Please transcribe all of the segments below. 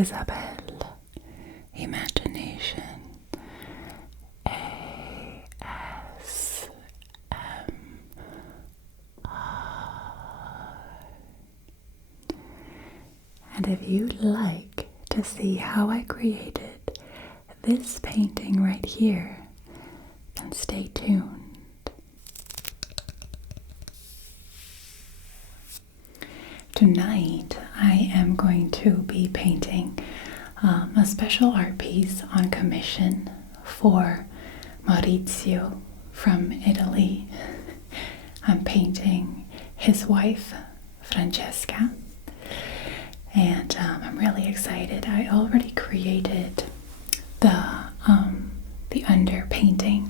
Isabel, Imagination, ASMR. And if you'd like to see how I created this painting right here, then stay tuned. Tonight I am going to be painting a special art piece on commission for Maurizio from Italy. I'm painting his wife, Francesca, and I'm really excited. I already created the underpainting.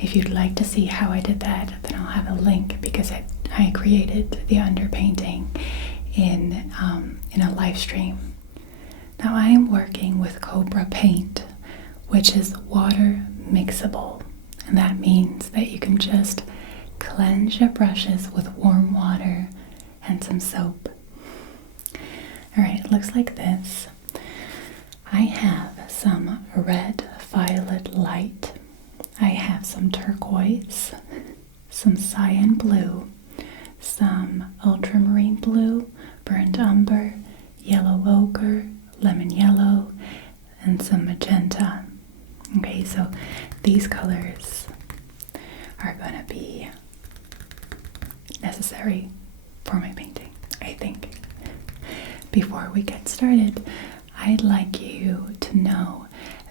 If you'd like to see how I did that, then I'll have a link, because I created the underpainting in a live stream. Now I am working with Cobra paint, which is water mixable, and that means that you can just cleanse your brushes with warm water and some soap. Alright, it looks like this. I have some red violet light, I have some turquoise, some cyan blue, some ultramarine blue, burnt umber, yellow ochre, lemon yellow, and some magenta. Okay, so these colors are going to be necessary for my painting, I think. Before we get started, I'd like you to know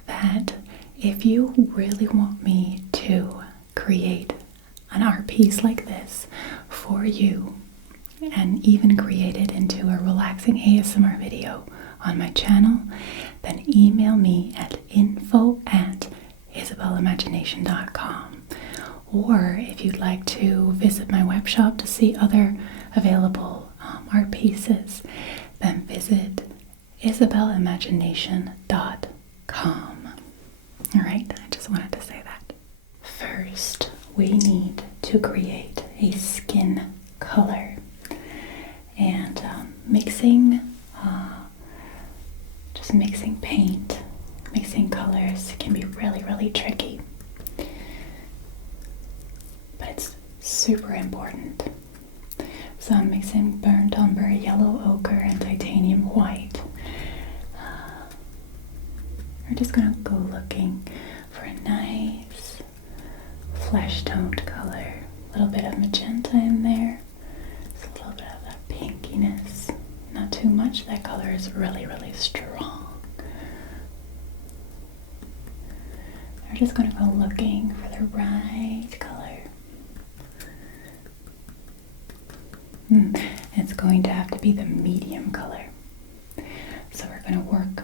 that if you really want me to create an art piece like this for you, and even create it into a relaxing ASMR video on my channel, then email me at info@isabelimagination.com. Or if you'd like to visit my web shop to see other available art pieces, then visit isabelimagination.com. Alright, I just wanted to say that. First, we need to create a skin color. And mixing paint, mixing colors can be really, really tricky. But it's super important. So I'm mixing burnt umber, yellow ochre, and titanium white. We're just gonna go looking for a nice flesh-toned color. A little bit of magenta in there. Just a little bit of that pinkiness. Not too much. That color is really, really strong. We're just gonna go looking for the right color. It's going to have to be the medium color. So we're gonna work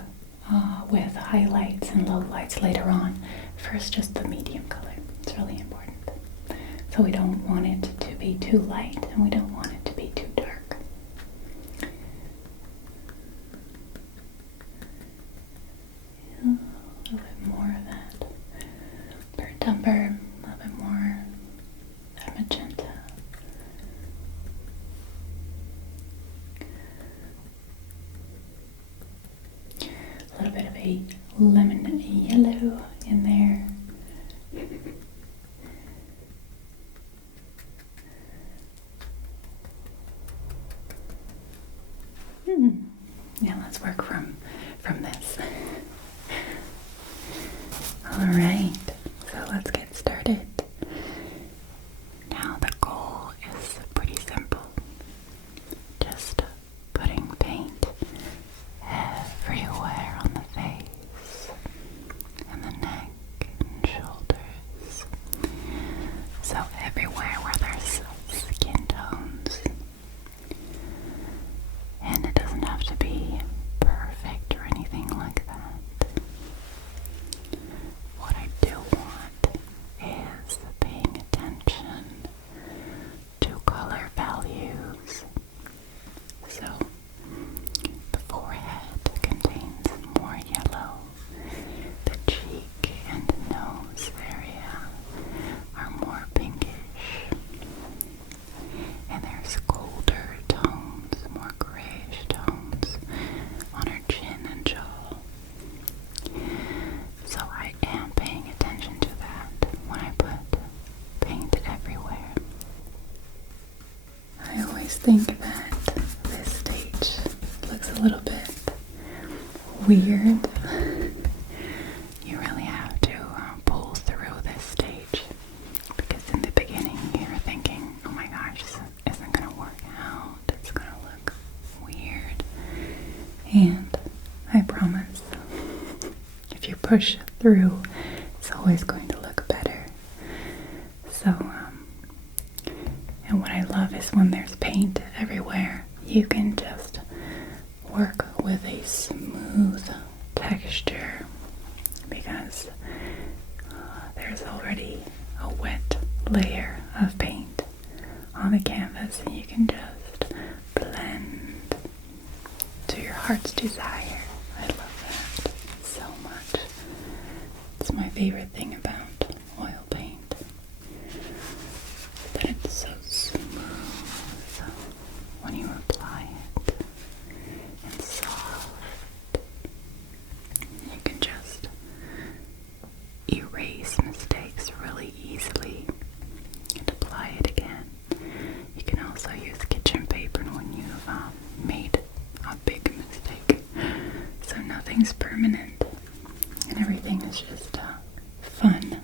with highlights and lowlights later on. First, just the medium color. It's really important. So we don't want it to be too light, and we don't want it to be too dark. A little bit more of that burnt umber, a little bit more of that magenta. A little bit of a lemon yellow in there. Now let's work from this. Alright, so let's get started. Now the goal is pretty simple. Just putting paint everywhere on the face and the neck and shoulders. So everywhere where there's skin tones. And it doesn't have to be perfect or anything like that. What I do want is paying attention to color values. So the forehead contains more yellow. The cheek and nose area are more pinkish. And there's colder tones, more grayish tones always think that this stage looks a little bit weird, you really have to pull through this stage, because in the beginning you're thinking, oh my gosh, this isn't gonna work out, it's gonna look weird, and I promise, if you push through, it's always going to look better. So, and what I love is when there's paint everywhere, you can just work with a smooth texture, because there's already a wet layer of paint on the canvas, and you can just blend to your heart's desire. I love that so much. It's my favorite thing about oil paint, that it's so smooth when you apply it, and soft. You can just erase mistakes really easily and apply it again. You can also use kitchen paper when you've made a big mistake, so nothing's permanent and everything is just fun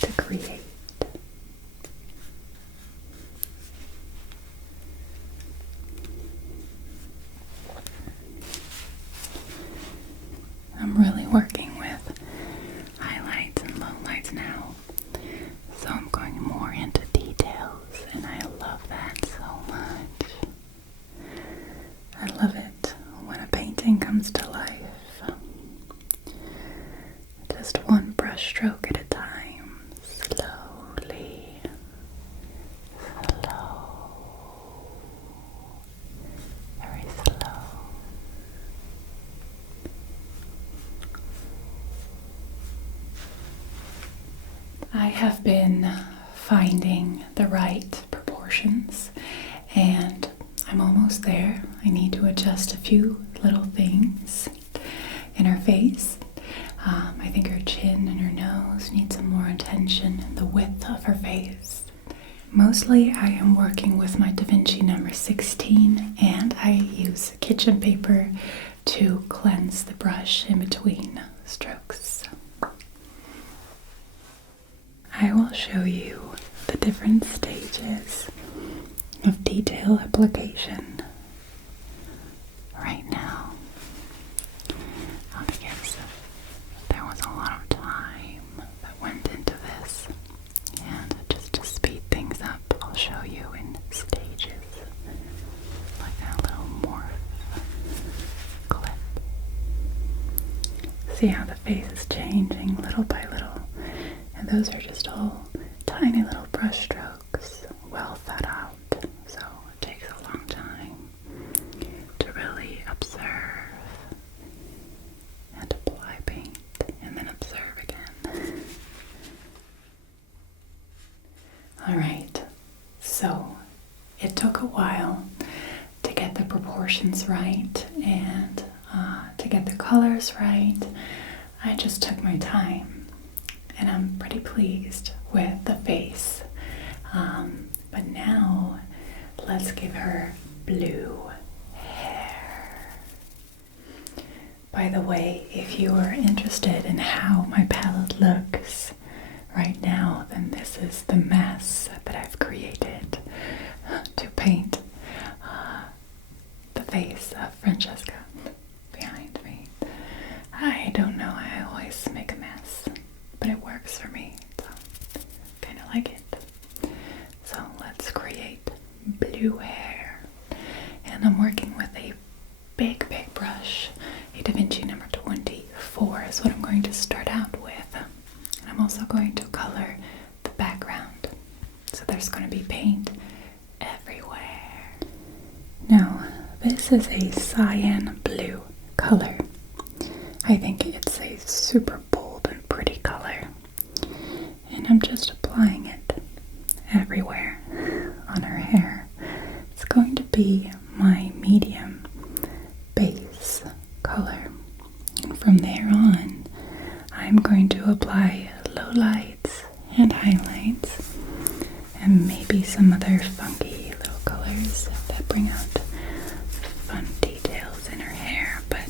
to create. I'm really working with highlights and lowlights now, so I'm going more into details, and I love that so much. I love it when a painting comes to life. Just one brush stroke at a time, slowly, slow, very slow. I have been finding the right proportions, and I'm almost there. I need to adjust a few little things in her face. I think her chin and her nose need some more attention, and the width of her face. Mostly I am working with my Da Vinci number 16, and I use kitchen paper to cleanse the brush in between strokes. I will show you the different stages of detail application right now, because there was a lot of time that went into this, and just to speed things up, I'll show you in stages, like that little morph clip. See how the face is changing little by little, and those are just all tiny little brush strokes, well thought out, so it takes a long time to really observe and apply paint, and then observe again. Alright, so it took a while to get the proportions right, and to get the colors right. I just took my time, and I'm pretty pleased with the face. But now let's give her blue hair. By the way, if you are interested in how my palette looks right now, then this is the mess that I've created to paint the face of Francesca behind me. I don't know, I always make a mess, but it works for me, so kind of like it. So let's create blue hair, and I'm working with a big brush. A Da Vinci number 24 is what I'm going to start out with, and I'm also going to color the background, so there's going to be paint everywhere. Now this is a cyan blue color. I think it's a super bold and pretty color, and I'm just applying it everywhere on her hair. It's going to be my medium base color, and from there on I'm going to apply lowlights and highlights and maybe some other funky little colors colors that bring out fun details in her hair, but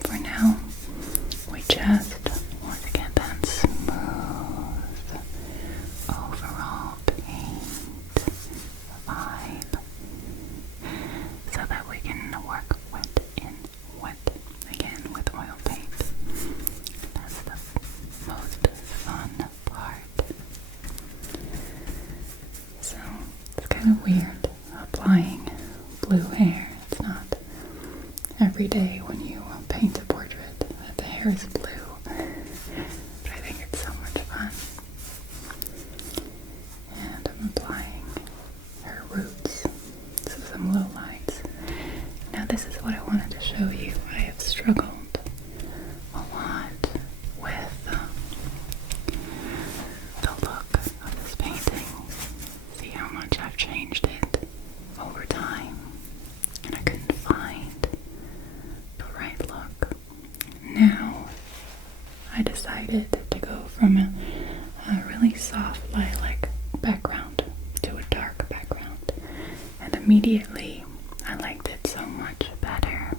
for now, we just want to get that smooth overall paint vibe so that we can work wet in wet again with oil paint. That's the most fun part. So it's kind of weird applying blue hair. It's not every day when you paint a portrait that the hair is blue, but I think it's so much fun. And I'm applying her roots, so some low lights. Now this is what I wanted to show you. I have struggled a lot with the look of this painting. See how much I've changed it over time, and I couldn't find the right look. Now I decided to go from a really soft lilac background to a dark background, and immediately I liked it so much better.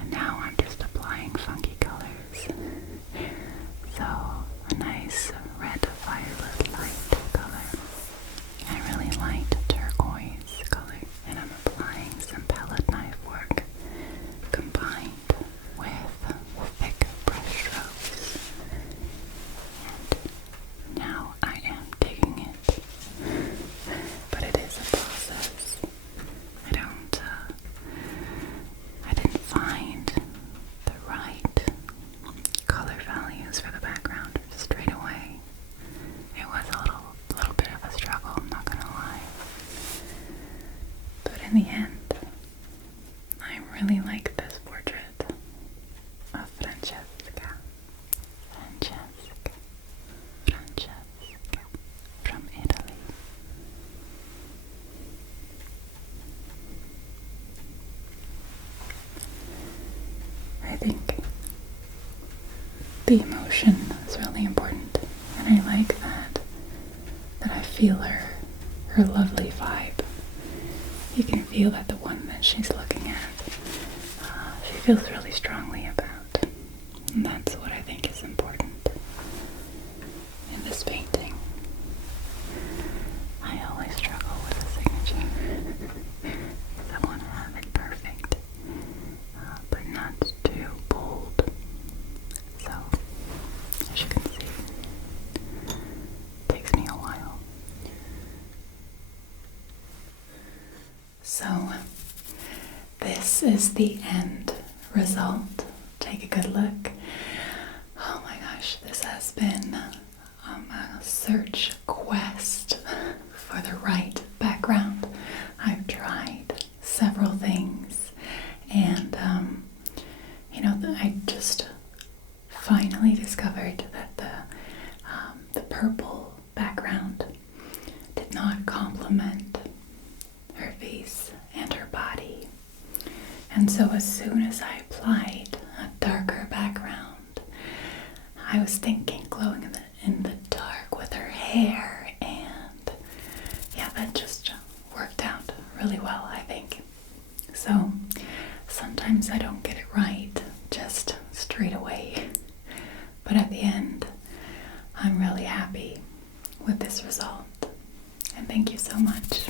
And now I'm just applying funky colors. So a nice red violet light color, and a really light turquoise color, and I'm applying some palette knife work combined with thick brush strokes. And now I am digging it, but it is a process. I didn't find the right color values for the background straight away. It was a little bit of a struggle, I'm not gonna lie. But in the end, I really like this portrait of Francesca from Italy. I think the emotion is really important, and I like that I feel her lovely vibe. You can feel that the one that she's looking at, she feels really strongly about, and that's what I think is important in this painting. I always struggle with a signature. I want to have it perfect, but not too bold. So, as you can see, it takes me a while. So, this is the end result. Take a good look. Oh my gosh, this has been a search quest for the right background. I've tried several things, and I just finally discovered that the purple background did not complement her face and her body. And so as soon as I applied a darker background, I was thinking glowing in the dark with her hair, and yeah, that just worked out really well, I think. So sometimes I don't get it right just straight away, but at the end, I'm really happy with this result. And thank you so much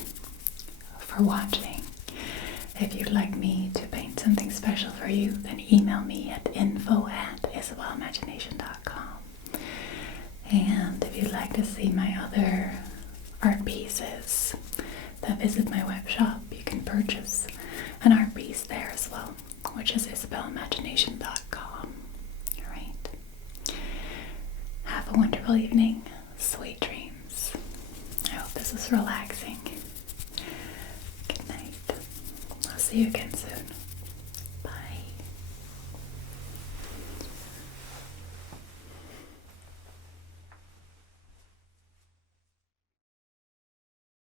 for watching. If you'd like me to paint something special for you, then email me at info@isabelimagination.com. And if you'd like to see my other art pieces, then visit my web shop. You can purchase an art piece there as well, which is isabelimagination.com. Alright. Have a wonderful evening. Sweet dreams. I hope this was relaxing. Good night. I'll see you again soon.